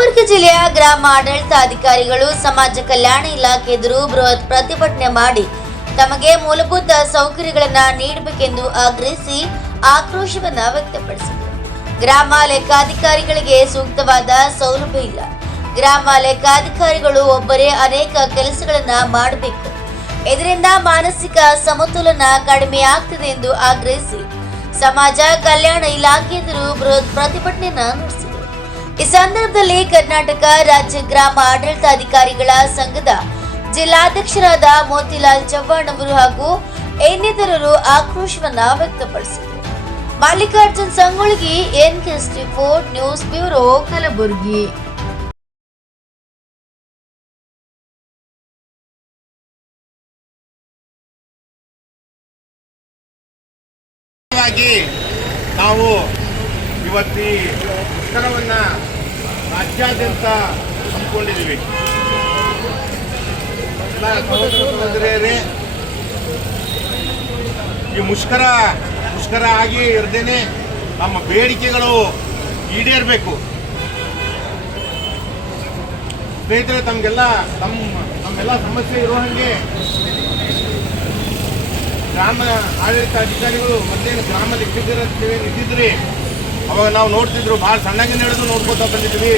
ಕಲಬುರಗಿ ಜಿಲ್ಲೆಯ ಗ್ರಾಮ ಆಡಳಿತಾಧಿಕಾರಿಗಳು ಸಮಾಜ ಕಲ್ಯಾಣ ಇಲಾಖೆ ಎದುರು ಬೃಹತ್ ಪ್ರತಿಭಟನೆ ಮಾಡಿ ತಮಗೆ ಮೂಲಭೂತ ಸೌಕರ್ಯಗಳನ್ನು ನೀಡಬೇಕೆಂದು ಆಗ್ರಹಿಸಿ ಆಕ್ರೋಶವನ್ನ ವ್ಯಕ್ತಪಡಿಸಿದರು. ಗ್ರಾಮ ಲೆಕ್ಕಾಧಿಕಾರಿಗಳಿಗೆ ಸೂಕ್ತವಾದ ಸೌಲಭ್ಯ ಇಲ್ಲ. ಗ್ರಾಮ ಲೆಕ್ಕಾಧಿಕಾರಿಗಳು ಒಬ್ಬರೇ ಅನೇಕ ಕೆಲಸಗಳನ್ನು ಮಾಡಬೇಕು. ಇದರಿಂದ ಮಾನಸಿಕ ಸಮತೋಲನ ಕಡಿಮೆ ಎಂದು ಆಗ್ರಹಿಸಿ ಸಮಾಜ ಕಲ್ಯಾಣ ಇಲಾಖೆ ಎದುರು ಬೃಹತ್ ಪ್ರತಿಭಟನೆಯನ್ನ ಈ ಸಂದರ್ಭದಲ್ಲಿ ಕರ್ನಾಟಕ ರಾಜ್ಯ ಗ್ರಾಮ ಆಡಳಿತಾಧಿಕಾರಿಗಳ ಸಂಘದ ಜಿಲ್ಲಾಧ್ಯಕ್ಷರಾದ ಮೋತಿಲಾಲ್ ಚವ್ಹಾಣ್ ಅವರು ಹಾಗೂ ಇನ್ನಿತರರು ಆಕ್ರೋಶವನ್ನ ವ್ಯಕ್ತಪಡಿಸಿದರು. Mallikarjun Sangolgi N report, news bureau, Kalaburagi. ನಾವು ಇವತ್ತಿ ಮುಷ್ಕರವನ್ನ ರಾಜ್ಯಾದ್ಯಂತ ಹಮ್ಮಿಕೊಂಡಿದ್ದೀವಿ. ಎಲ್ಲ ಈ ಮುಷ್ಕರ ಮುಷ್ಕರ ಆಗಿ ಇರ್ದೇನೆ ನಮ್ಮ ಬೇಡಿಕೆಗಳು ಈಡೇರಬೇಕು. ಸ್ನೇಹಿತರೆ, ತಮಗೆಲ್ಲ ತಮ್ಮ ನಮ್ಮೆಲ್ಲ ಸಮಸ್ಯೆ ಇರೋ ಹಾಗೆ ಗ್ರಾಮ ಆಡಳಿತ ಅಧಿಕಾರಿಗಳು ಮೊದಲೇನು ಗ್ರಾಮದ ಲೆಕ್ಕಿದ್ದೀರಂತೇಳಿ ಇದ್ದಿದ್ರಿ ಅವಾಗ ನಾವು ನೋಡ್ತಿದ್ರು, ಭಾಳ ಸಣ್ಣಗೆ ನಡೆದು ನೋಡ್ಕೋತಾ ಬಂದಿದ್ವಿ.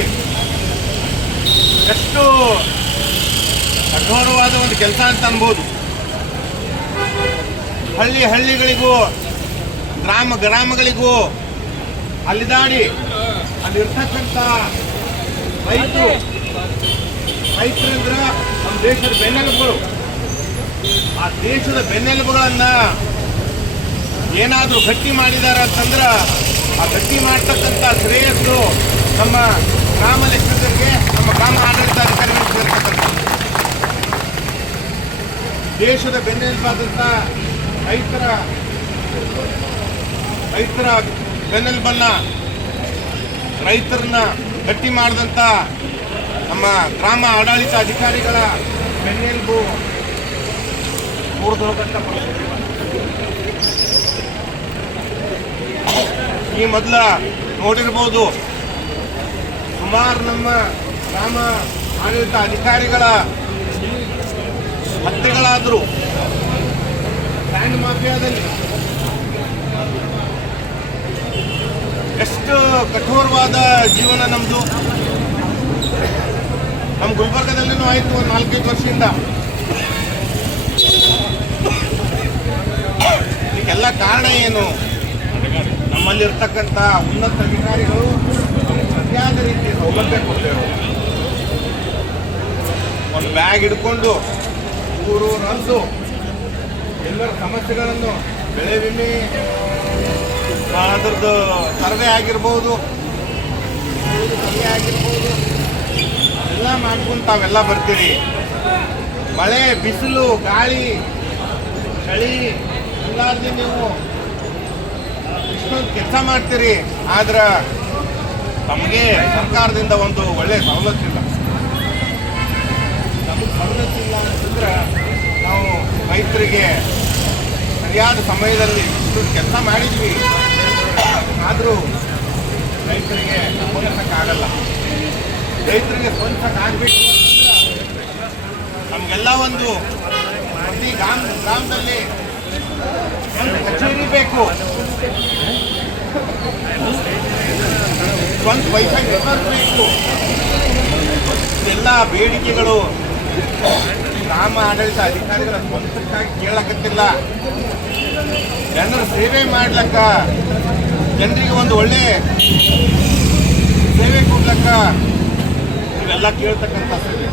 ಎಷ್ಟು ಕಠೋರವಾದ ಒಂದು ಕೆಲಸ ಅಂತ ಅನ್ಬೋದು. ಹಳ್ಳಿ ಹಳ್ಳಿಗಳಿಗೂ, ಗ್ರಾಮ ಗ್ರಾಮಗಳಿಗೂ ಅಲ್ಲಿದಾಡಿ ಅಲ್ಲಿರ್ತಕ್ಕಂಥ ರೈತರು ರೈತರಂದ್ರ ನಮ್ಮ ದೇಶದ ಬೆನ್ನೆಲುಬುಗಳು. ಆ ದೇಶದ ಬೆನ್ನೆಲುಬುಗಳನ್ನ ಏನಾದರೂ ಗಟ್ಟಿ ಮಾಡಿದ್ದಾರೆ ಅಂತಂದ್ರ ಆ ಗಟ್ಟಿ ಮಾಡ್ತಕ್ಕಂಥ ಶ್ರೇಯಸ್ಸು ನಮ್ಮ ಗ್ರಾಮ ಲೆಕ್ಕದರಿಗೆ ನಮ್ಮ ಗ್ರಾಮ ಆಡಳಿತಾಧಿಕಾರಿಗಳು ಸೇರ್ತಕ್ಕಂಥ ದೇಶದ ಬೆನ್ನೆಲುಬಾದಂಥ ರೈತರ ರೈತರ ಬೆನ್ನೆಲುಬನ್ನ ರೈತರನ್ನ ಗಟ್ಟಿ ಮಾಡಿದಂಥ ನಮ್ಮ ಗ್ರಾಮ ಆಡಳಿತ ಅಧಿಕಾರಿಗಳ ಬೆನ್ನೆಲುಬು ಮೂರು ಹೋಗಂತ ಪರಿಸ್ಥಿತಿ ಈ ಮೊದಲ ನೋಡಿರ್ಬೋದು. ಸುಮಾರು ನಮ್ಮ ಗ್ರಾಮ ಆಡಳಿತ ಅಧಿಕಾರಿಗಳ ಹತ್ಯೆಗಳಾದ್ರು. ಲ್ಯಾಂಡ್ ಮಾಫಿಯಾದಲ್ಲಿ ಎಷ್ಟು ಕಠೋರವಾದ ಜೀವನ ನಮ್ಮದು ನಮ್ಮ ಗುಲ್ಬರ್ಗದಲ್ಲಿನೂ ಆಯಿತು ಒಂದು ನಾಲ್ಕೈದು ವರ್ಷದಿಂದ. ಇದಕ್ಕೆಲ್ಲ ಕಾರಣ ಏನು? ನಮ್ಮಲ್ಲಿರ್ತಕ್ಕಂಥ ಉನ್ನತ ಅಧಿಕಾರಿಗಳು ಸರಿಯಾದ ರೀತಿ ಸೌಲಭ್ಯ ಕೊಡ್ತೇವೆ ಒಂದು ಬ್ಯಾಗ್ ಹಿಡ್ಕೊಂಡು ಊರು ನಂದು ಎಲ್ಲರ ಸಮಸ್ಯೆಗಳನ್ನು ಬೆಳೆ ವಿಮೆ ಅದ್ರದ್ದು ಸರ್ವೆ ಆಗಿರ್ಬೋದು ಸರ್ವೆ ಆಗಿರ್ಬೋದು, ಎಲ್ಲ ಮಾಡ್ಕೊಂಡು ತಾವೆಲ್ಲ ಬರ್ತೀರಿ. ಮಳೆ, ಬಿಸಿಲು, ಗಾಳಿ, ಚಳಿ, ಎಲ್ಲಾರ್ದು ನೀವು ಇಷ್ಟೊಂದು ಕೆಲಸ ಮಾಡ್ತೀರಿ, ಆದ್ರೆ ತಮಗೆ ಸರ್ಕಾರದಿಂದ ಒಂದು ಒಳ್ಳೆ ಸವಲತ್ತು ಇಲ್ಲ. ನಮಗೆ ಸವಲತ್ತು ಇಲ್ಲ ಅಂತಂದ್ರೆ ನಾವು ರೈತರಿಗೆ ಸರಿಯಾದ ಸಮಯದಲ್ಲಿ ಇಷ್ಟು ಕೆಲಸ ಮಾಡಿದ್ವಿ. ಆದರೂ ರೈತರಿಗೆ ಸ್ಪಂದಿಸೋಕ್ಕಾಗಲ್ಲ ರೈತರಿಗೆ ಸ್ಪಂದಿಸೋಕ್ಕಾಗಬೇಕು ನಮಗೆಲ್ಲ ಒಂದು ಪ್ರತಿ ಗ್ರಾಮ, ಗ್ರಾಮದಲ್ಲಿ ಕಚೇರಿ ಬೇಕು ಒಂದು ವೈಫೈ ಬೇಕು ಎಲ್ಲ ಬೇಡಿಕೆಗಳು ಗ್ರಾಮ ಆಡಳಿತ ಅಧಿಕಾರಿಗಳ ಸ್ವಂತಕ್ಕಾಗಿ ಕೇಳಕತ್ತಿಲ್ಲ. ಜನರ ಸೇವೆ ಮಾಡ್ಲಕ್ಕ, ಜನರಿಗೆ ಒಂದು ಒಳ್ಳೆ ಸೇವೆ ಕೊಡ್ಲಕ್ಕ ಇವೆಲ್ಲ ಕೇಳ್ತಕ್ಕಂಥ ಸೇವೆ.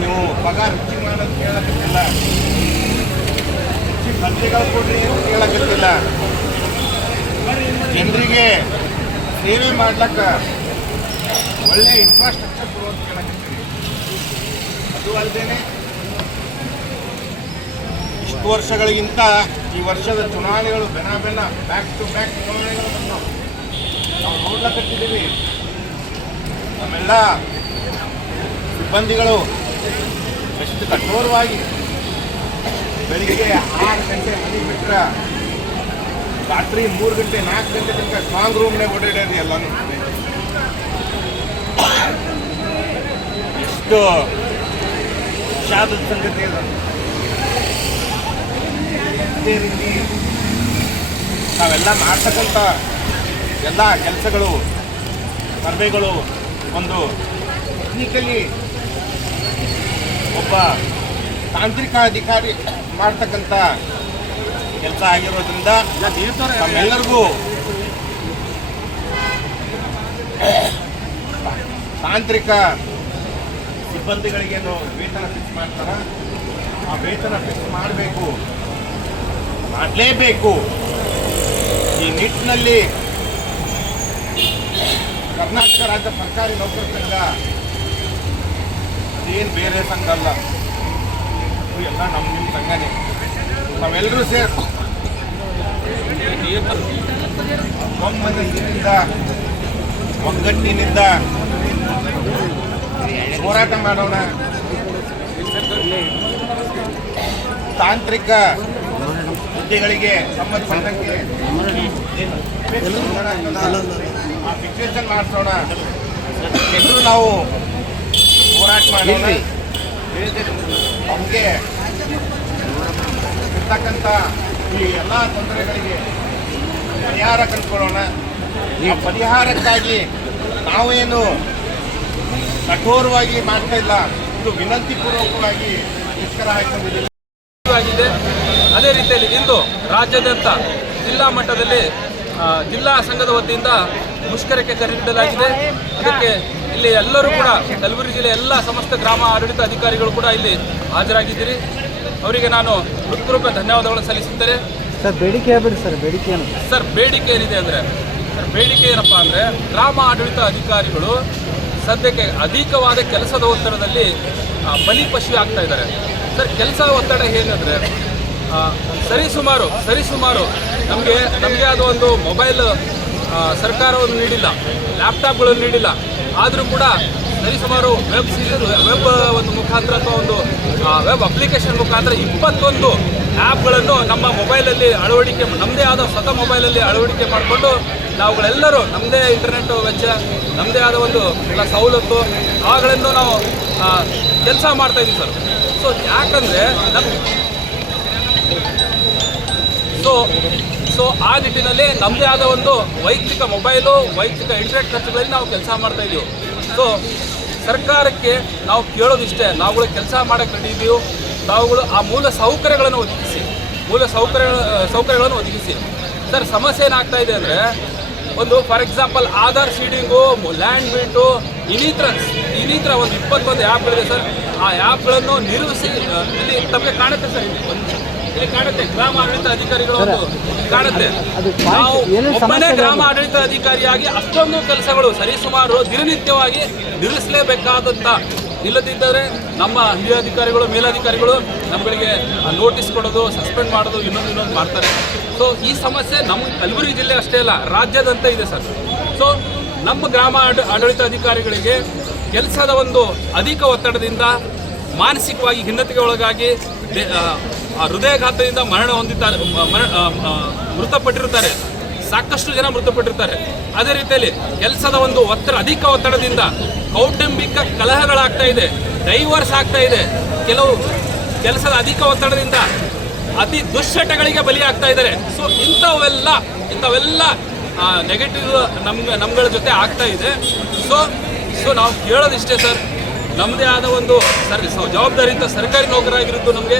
ನೀವು ಪಗಾರ ಹೆಚ್ಚಿಗೆ ಮಾಡೋದು ಕೇಳಕತ್ತಿಲ್ಲ. ಭತ್ಯೆಗಳು ಕೊಡ್ರಿ ಕೇಳಕತ್ತಿಲ್ಲ ಜನರಿಗೆ ಸೇವೆ ಮಾಡ್ಲಕ್ಕ ಒಳ್ಳೆ ಇನ್ಫ್ರಾಸ್ಟ್ರಕ್ಚರ್ ಕೊಡುವಂತ ಕೇಳಕತ್ತೀರಿ ಅದು ಅಲ್ಲದೇನೆ ಇಷ್ಟು ವರ್ಷಗಳಿಗಿಂತ ಈ ವರ್ಷದ ಚುನಾವಣೆಗಳು ಬೆನ ಬೆನ್ನ ಬ್ಯಾಕ್ ಟು ಬ್ಯಾಕ್ ಚುನಾವಣೆಗಳು ಬಂದವು. ನಾವು ನೋಡ್ಲಕತ್ತಿದ್ದೀವಿ. ನಮ್ಮೆಲ್ಲ ಸಿಬ್ಬಂದಿಗಳು ಎಷ್ಟು ಕಠೋರವಾಗಿ ಬೆಳಿಗ್ಗೆ ಆರು ಗಂಟೆ ಮನೆ ಬಿಟ್ರೆ ರಾತ್ರಿ ಮೂರು ಗಂಟೆ, ನಾಲ್ಕು ಗಂಟೆ ತನಕ ಸ್ಟ್ರಾಂಗ್ ರೂಮ್ನೆ ಓಡಾಡ್ಯಾರಿ ಎಲ್ಲಾನು. ಎಷ್ಟು ಶಾದದ ಸಂಗತಿ ಅದೇ. ರೀತಿ ನಾವೆಲ್ಲ ಮಾಡ್ತಕ್ಕಂಥ ಎಲ್ಲ ಕೆಲಸಗಳು ಸ್ಪರ್ಧೆಗಳು ಒಂದು ಟೆಕ್ನಿಕಲಿ ಒಬ್ಬ ತಾಂತ್ರಿಕ ಅಧಿಕಾರಿ ಮಾಡ್ತಕ್ಕಂಥ ಕೆಲಸ ಆಗಿರೋದ್ರಿಂದ ಎಲ್ಲರಿಗೂ ತಾಂತ್ರಿಕ ಸಿಬ್ಬಂದಿಗಳಿಗೇನು ವೇತನ ಫಿಕ್ಸ್ ಮಾಡ್ತಾರ? ಆ ವೇತನ ಫಿಕ್ಸ್ ಮಾಡಬೇಕು. ಮಾಡಲೇಬೇಕು. ಈ ನಿಟ್ಟಿನಲ್ಲಿ ಕರ್ನಾಟಕ ರಾಜ್ಯ ಸರ್ಕಾರಿ ನೌಕರ ಸಂಘ ಅದೇನು ಬೇರೆ ಸಂಘ ಅಲ್ಲ. ಎಲ್ಲ ನಮ್ಮ ನಿಮ್ಮ ಸಂಘನೇ ನಾವೆಲ್ಲರೂ ಸೇರಿ ಒಮ್ಮನಸ್ಸಿನಿಂದ ಒಗ್ಗಟ್ಟಿನಿಂದ ಹೋರಾಟ ಮಾಡೋಣ. ತಾಂತ್ರಿಕ ಹುದ್ದೆಗಳಿಗೆ ಸಂಬಂಧಪಟ್ಟಂತೆ ಆ ಫಿಕ್ಸೇಷನ್ ಮಾಡಿಸೋಣ. ಎಲ್ಲರೂ ನಾವು ಹೋರಾಟ ಮಾಡೋಣ. ನಮಗೆ ಇರ್ತಕ್ಕಂಥ ಈ ಎಲ್ಲ ತೊಂದರೆಗಳಿಗೆ ಪರಿಹಾರ ಕಂಡುಕೊಳ್ಳೋಣ. ಈ ಪರಿಹಾರಕ್ಕಾಗಿ ನಾವೇನು ಕಠೋರವಾಗಿ ಮಾಡ್ತಾ ಇಲ್ಲ. ಇದು ವಿನಂತಿ ಪೂರ್ವಕವಾಗಿ ಮುಷ್ಕರ ಹಾಕಿಕೊಂಡಿದ್ದೀವಿ ಅದೇ ರೀತಿಯಲ್ಲಿ ಇಂದು ರಾಜ್ಯಾದ್ಯಂತ ಜಿಲ್ಲಾ ಮಟ್ಟದಲ್ಲಿ ಜಿಲ್ಲಾ ಸಂಘದ ವತಿಯಿಂದ ಮುಷ್ಕರಕ್ಕೆ ಕರೆ ನೀಡಲಾಗಿದೆ. ಅದಕ್ಕೆ ಇಲ್ಲಿ ಎಲ್ಲರೂ ಕೂಡ, ಕಲಬುರಗಿ ಜಿಲ್ಲೆ ಎಲ್ಲ ಸಮಸ್ತ ಗ್ರಾಮ ಆಡಳಿತ ಅಧಿಕಾರಿಗಳು ಕೂಡ ಇಲ್ಲಿ ಹಾಜರಾಗಿದ್ದೀರಿ. ಅವರಿಗೆ ನಾನು ಹೃತ್ಪೂರ್ವಕ ಧನ್ಯವಾದಗಳನ್ನು ಸಲ್ಲಿಸುತ್ತೇನೆ. ಸರ್ ಬೇಡಿಕೆ ಹೇಳ್ಬೇಡಿ ಸರ್ ಬೇಡಿಕೆ ಏನು ಸರ್ ಬೇಡಿಕೆ ಏನಿದೆ ಅಂದರೆ ಸರ್ ಬೇಡಿಕೆ ಏನಪ್ಪ ಅಂದರೆ ಗ್ರಾಮ ಆಡಳಿತ ಅಧಿಕಾರಿಗಳು ಸದ್ಯಕ್ಕೆ ಅಧಿಕವಾದ ಕೆಲಸದ ಒತ್ತಡದಲ್ಲಿ ಬಲಿಪಶು ಆಗ್ತಾ ಇದ್ದಾರೆ. ಸರ್ ಕೆಲಸದ ಒತ್ತಡ ಏನಂದರೆ ಸರಿಸುಮಾರು ಸರಿಸುಮಾರು ನಮಗೆ ನಮಗೆ ಆದ ಒಂದು ಮೊಬೈಲ್ ಸರ್ಕಾರವನ್ನು ನೀಡಿಲ್ಲ ಲ್ಯಾಪ್ಟಾಪ್ಗಳನ್ನು ನೀಡಿಲ್ಲ. ಆದರೂ ಕೂಡ ಸರಿಸುಮಾರು ವೆಬ್ ಸೀರೀಸ್ ವೆಬ್ ಒಂದು ಮುಖಾಂತರ ವೆಬ್ ಅಪ್ಲಿಕೇಶನ್ ಮುಖಾಂತರ ಇಪ್ಪತ್ತೊಂದು ಆ್ಯಪ್ಗಳನ್ನು ನಮ್ಮ ಮೊಬೈಲಲ್ಲಿ ಅಳವಡಿಕೆ ನಮ್ಮದೇ ಆದ ಸ್ವತಃ ಮೊಬೈಲಲ್ಲಿ ಅಳವಡಿಕೆ ಮಾಡಿಕೊಂಡು ನಾವುಗಳೆಲ್ಲರೂ ನಮ್ಮದೇ ಇಂಟರ್ನೆಟ್ ವೆಚ್ಚ ನಮ್ಮದೇ ಆದ ಒಂದು ಎಲ್ಲ ಸವಲತ್ತು ಅವುಗಳನ್ನು ನಾವು ಕೆಲಸ ಮಾಡ್ತಾ ಇದ್ದೀವಿ ಸರ್. ಸೊ ಯಾಕಂದರೆ ನಮ್ಮ ಸೊ ಸೊ ಆ ನಿಟ್ಟಿನಲ್ಲಿ ನಮ್ಮದೇ ಆದ ಒಂದು ವೈಯಕ್ತಿಕ ಮೊಬೈಲು, ವೈಯಕ್ತಿಕ ಇಂಟರ್ನೆಟ್ ಖರ್ಚುಗಳಲ್ಲಿ ನಾವು ಕೆಲಸ ಮಾಡ್ತಾ ಇದ್ದೀವಿ. ಸೊ ಸರ್ಕಾರಕ್ಕೆ ನಾವು ಕೇಳೋದಿಷ್ಟೇ ನಾವುಗಳು ಕೆಲಸ ಮಾಡೋಕ್ಕೆ ಇದೀವಿ, ನಾವುಗಳು ಆ ಮೂಲ ಸೌಕರ್ಯಗಳನ್ನು ಒದಗಿಸಿ, ಮೂಲ ಸೌಕರ್ಯ, ಸೌಕರ್ಯಗಳನ್ನು ಒದಗಿಸಿ ಸರ್, ಸಮಸ್ಯೆ ಏನಾಗ್ತಾ ಇದೆ ಅಂದರೆ, ಒಂದು for example Aadhaar seeding, land meet ಇನ್ನಿತರ ಇನ್ನಿತರ ಒಂದು ಇಪ್ಪತ್ತೊಂದು ಆ್ಯಪ್ಗಳಿದೆ ಸರ್ ಆ ಆ್ಯಪ್ಗಳನ್ನು ನಿರ್ವಹಿಸಿ ಇಲ್ಲಿ ತಮಗೆ ಕಾಣುತ್ತೆ ಸರ್ ಒಂದು. ಇಲ್ಲಿ ಕಾಣುತ್ತೆ. ಗ್ರಾಮ ಆಡಳಿತ ಅಧಿಕಾರಿಗಳು ಒಂದು ಕಾಣುತ್ತೆ. ನಾವು ಒಬ್ಬನೇ ಗ್ರಾಮ ಆಡಳಿತ ಅಧಿಕಾರಿಯಾಗಿ ಅಷ್ಟೊಂದು ಕೆಲಸಗಳು ಸರಿಸುಮಾರು ದಿನನಿತ್ಯವಾಗಿ ನಿಲ್ಲಿಸಲೇಬೇಕಾದಂತ ಇಲ್ಲದಿದ್ದರೆ ನಮ್ಮ ಹಿರಿಯ ಅಧಿಕಾರಿಗಳು ಮೇಲಧಿಕಾರಿಗಳು ನಮ್ಮಗಳಿಗೆ ನೋಟಿಸ್ ಕೊಡೋದು ಸಸ್ಪೆಂಡ್ ಮಾಡೋದು ಇನ್ನೊಂದು ಇನ್ನೊಂದು ಮಾಡ್ತಾರೆ. ಸೊ ಈ ಸಮಸ್ಯೆ ನಮ್ಮ ಕಲಬುರಗಿ ಜಿಲ್ಲೆ ಅಷ್ಟೇ ಅಲ್ಲ ರಾಜ್ಯದಂತ ಇದೆ ಸರ್. ಸೊ ನಮ್ಮ ಗ್ರಾಮ ಆಡ- ಆಡಳಿತ ಅಧಿಕಾರಿಗಳಿಗೆ ಕೆಲಸದ ಒಂದು ಅಧಿಕ ಒತ್ತಡದಿಂದ ಮಾನಸಿಕವಾಗಿ ಹಿನ್ನತೆಗೆ ಒಳಗಾಗಿ ಹೃದಯಘಾತದಿಂದ ಮರಣ ಹೊಂದಿದ್ದಾರೆ ಮೃತಪಟ್ಟಿರುತ್ತಾರೆ. ಸಾಕಷ್ಟು ಜನ ಮೃತಪಟ್ಟಿರ್ತಾರೆ ಅದೇ ರೀತಿಯಲ್ಲಿ ಕೆಲಸದ ಒಂದು ಒತ್ತಡ, ಅಧಿಕ ಒತ್ತಡದಿಂದ ಕೌಟುಂಬಿಕ ಕಲಹಗಳಾಗ್ತಾ ಇದೆ, ಡೈವರ್ಸ್ ಆಗ್ತಾ ಇದೆ. ಕೆಲವು ಕೆಲಸದ ಅಧಿಕ ಒತ್ತಡದಿಂದ ಅತಿ ದುಶ್ಚಟಗಳಿಗೆ ಬಲಿಯಾಗ್ತಾ ಇದ್ದಾರೆ. ಸೊ ಇಂಥವೆಲ್ಲ ಇಂಥವೆಲ್ಲ ನೆಗೆಟಿವ್ ನಮ್ಗೆ, ನಮ್ಗಳ ಜೊತೆ ಆಗ್ತಾ ಇದೆ. ಸೊ ಸೊ ನಾವು ಕೇಳೋದಿಷ್ಟೇ ಸರ್ ನಮ್ಮದೇ ಆದ ಒಂದು ಸರ್ ಜವಾಬ್ದಾರಿಯಿಂದ ಸರ್ಕಾರಿ ನೌಕರಾಗಿರೋದು ನಮಗೆ.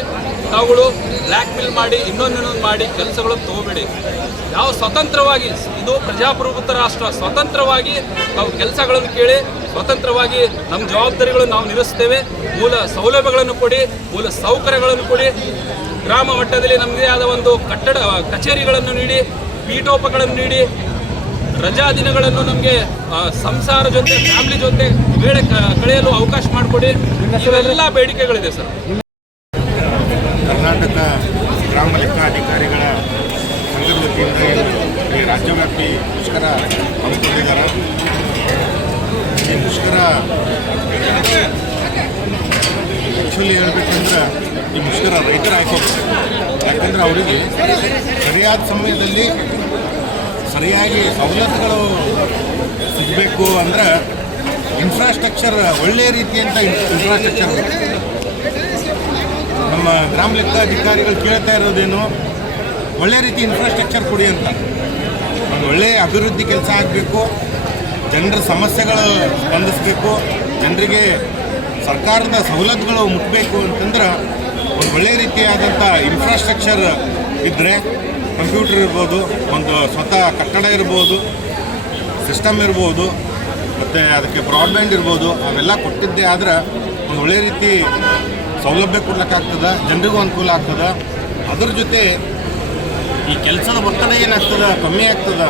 ತಾವುಗಳು ಬ್ಲ್ಯಾಕ್ ಮೇಲ್ ಮಾಡಿ ಇನ್ನೊಂದಿನ್ನೊಂದು ಮಾಡಿ ಕೆಲಸಗಳು ತಗೋಬೇಡಿ. ಯಾವ ಸ್ವತಂತ್ರವಾಗಿ, ಇದು ಪ್ರಜಾಪ್ರಭುತ್ವ ರಾಷ್ಟ್ರ, ಸ್ವತಂತ್ರವಾಗಿ ನಾವು ಕೆಲಸಗಳನ್ನು ಕೇಳಿ, ಸ್ವತಂತ್ರವಾಗಿ ನಮ್ಮ ಜವಾಬ್ದಾರಿಗಳನ್ನು ನಾವು ನಿರ್ವಹಿಸ್ತೇವೆ ಮೂಲ ಸೌಲಭ್ಯಗಳನ್ನು ಕೊಡಿ, ಮೂಲ ಸೌಕರ್ಯಗಳನ್ನು ಕೊಡಿ. ಗ್ರಾಮ ಮಟ್ಟದಲ್ಲಿ ನಮ್ಮದೇ ಆದ ಒಂದು ಕಟ್ಟಡ, ಕಚೇರಿಗಳನ್ನು ನೀಡಿ ಪೀಠೋಪಗಳನ್ನು ನೀಡಿ ರಜಾ ದಿನಗಳನ್ನು ನಮಗೆ ಸಂಸಾರ ಜೊತೆ ಫ್ಯಾಮಿಲಿ ಜೊತೆ ವೇಳೆ ಕಳೆಯಲು ಅವಕಾಶ ಮಾಡಿಕೊಡಿ. ಇವೆಲ್ಲ ಬೇಡಿಕೆಗಳಿದೆ ಸರ್. ಕರ್ನಾಟಕ ಗ್ರಾಮ ಲೆಕ್ಕಾಧಿಕಾರಿಗಳ ಸಂಘದ ವತಿಯಿಂದ ಈ ರಾಜ್ಯವ್ಯಾಪಿ ಮುಷ್ಕರ ಹಮ್ಮಿಕೊಂಡಿದ್ದಾರೆ. ಈ ಮುಷ್ಕರ ಆ್ಯಕ್ಚುಲಿ ಹೇಳ್ಬೇಕಂದ್ರೆ ಈ ಮುಷ್ಕರ ರೈತರ ಆಯ್ಕೆ ಯಾಕಂದ್ರೆ ಅವರಿಗೆ ಸರಿಯಾದ ಸಮಯದಲ್ಲಿ ಸರಿಯಾಗಿ ಸವಲತ್ತುಗಳು ಸಿಗಬೇಕು ಅಂದ್ರೆ ಇನ್ಫ್ರಾಸ್ಟ್ರಕ್ಚರ್ ಒಳ್ಳೆಯ ರೀತಿಯಂಥ ಇನ್ಫ್ರಾಸ್ಟ್ರಕ್ಚರ್ ನಮ್ಮ ಗ್ರಾಮ ಲೆಕ್ಕಾಧಿಕಾರಿಗಳು ಕೇಳ್ತಾ ಇರೋದೇನು, ಒಳ್ಳೆ ರೀತಿ ಇನ್ಫ್ರಾಸ್ಟ್ರಕ್ಚರ್ ಕೊಡಿ ಅಂತ. ಒಂದು ಒಳ್ಳೆಯ ಅಭಿವೃದ್ಧಿ ಕೆಲಸ ಆಗಬೇಕು, ಜನರ ಸಮಸ್ಯೆಗಳು ಸ್ಪಂದಿಸಬೇಕು, ಜನರಿಗೆ ಸರ್ಕಾರದ ಸವಲತ್ತುಗಳು ಮುಟ್ಟಬೇಕು ಅಂತಂದ್ರೆ, ಒಂದು ಒಳ್ಳೆಯ ರೀತಿಯಾದಂಥ ಇನ್ಫ್ರಾಸ್ಟ್ರಕ್ಚರ್ ಇದ್ದರೆ ಕಂಪ್ಯೂಟರ್ ಇರ್ಬೋದು, ಒಂದು ಸ್ವತಃ ಕಟ್ಟಡ ಇರ್ಬೋದು, ಸಿಸ್ಟಮ್ ಇರ್ಬೋದು, ಮತ್ತು ಅದಕ್ಕೆ ಬ್ರಾಡ್ಬ್ಯಾಂಡ್ ಇರ್ಬೋದು, ಅವೆಲ್ಲ ಕೊಟ್ಟಿದ್ದೇ ಆದ್ರೆ ಒಂದು ಒಳ್ಳೆ ರೀತಿ ಸೌಲಭ್ಯ ಕೊಡ್ಲಿಕ್ಕಾಗ್ತದೆ ಜನರಿಗೂ ಅನುಕೂಲ ಆಗ್ತದೆ. ಅದ್ರ ಜೊತೆ ಈ ಕೆಲಸದ ಒತ್ತಡ ಏನಾಗ್ತದೆ? ಕಮ್ಮಿ ಆಗ್ತದೆ.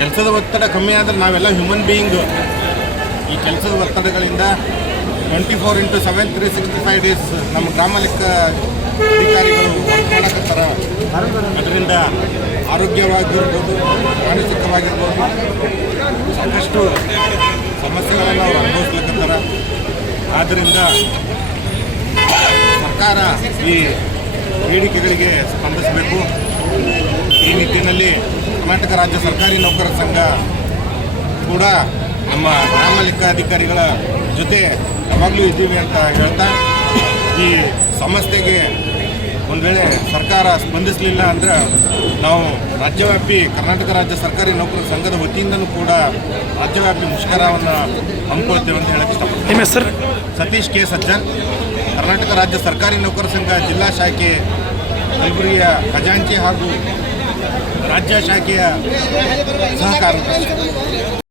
ಕೆಲಸದ ಒತ್ತಡ ಕಮ್ಮಿ ಆದ್ರೆ ನಾವೆಲ್ಲ ಹ್ಯೂಮನ್ ಬೀಯಿಂಗ್ ಈ ಕೆಲಸದ ಒತ್ತಡಗಳಿಂದ twenty four into seven three sixty five days ನಮ್ಮ ಗ್ರಾಮ ಲೆಕ್ಕ ಅಧಿಕಾರಿಗಳು ಮಾಡಕತ್ತಾರ ಅದರಿಂದ ಆರೋಗ್ಯವಾಗಿರ್ಬೋದು, ಮಾನಸಿಕವಾಗಿರ್ಬೋದು ಸಾಕಷ್ಟು ಸಮಸ್ಯೆಗಳನ್ನು ಅವರು ಅನುಭವಿಸ್ಲಿಕ್ಕತ್ತಾರ ಆದ್ದರಿಂದ ಸರ್ಕಾರ ಈ ಬೇಡಿಕೆಗಳಿಗೆ ಸ್ಪಂದಿಸಬೇಕು. ಈ ನಿಟ್ಟಿನಲ್ಲಿ ಕರ್ನಾಟಕ ರಾಜ್ಯ ಸರ್ಕಾರಿ ನೌಕರರ ಸಂಘ ಕೂಡ ನಮ್ಮ ಗ್ರಾಮ ಲೆಕ್ಕಾಧಿಕಾರಿಗಳ ಜೊತೆ ಯಾವಾಗಲೂ ಇದ್ದೀವಿ ಅಂತ ಹೇಳ್ತಾ ಈ ಸಮಸ್ಯೆಗೆ ಒಂದು ವೇಳೆ ಸರ್ಕಾರ ಸ್ಪಂದಿಸಲಿಲ್ಲ ಅಂದ್ರೆ ನಾವು ರಾಜ್ಯವ್ಯಾಪಿ ಕರ್ನಾಟಕ ರಾಜ್ಯ ಸರ್ಕಾರಿ ನೌಕರರ ಸಂಘದ ವತಿಯಿಂದನೂ ಕೂಡ ರಾಜ್ಯವ್ಯಾಪಿ ಮುಷ್ಕರವನ್ನು ಹಮ್ಮಿಕೊಳ್ತೇವೆ ಅಂತ ಹೇಳಕ್ಕೆ ಇಷ್ಟಪಡ್ತೀನಿ. ನಿಮ್ಮ ಹೆಸರು? ಸತೀಶ್ ಕೆ ಸಜ್ಜನ್. ಕರ್ನಾಟಕ ರಾಜ್ಯ ಸರ್ಕಾರಿ ನೌಕರ ಸಂಘ ಜಿಲ್ಲಾ ಶಾಖೆ ಕಲಬುರಗಿಯ ಖಜಾಂಚಿ ಹಾಗೂ ರಾಜ್ಯ ಶಾಖೆಯ ಸಹ ಕಾರ್ಯದರ್ಶಿ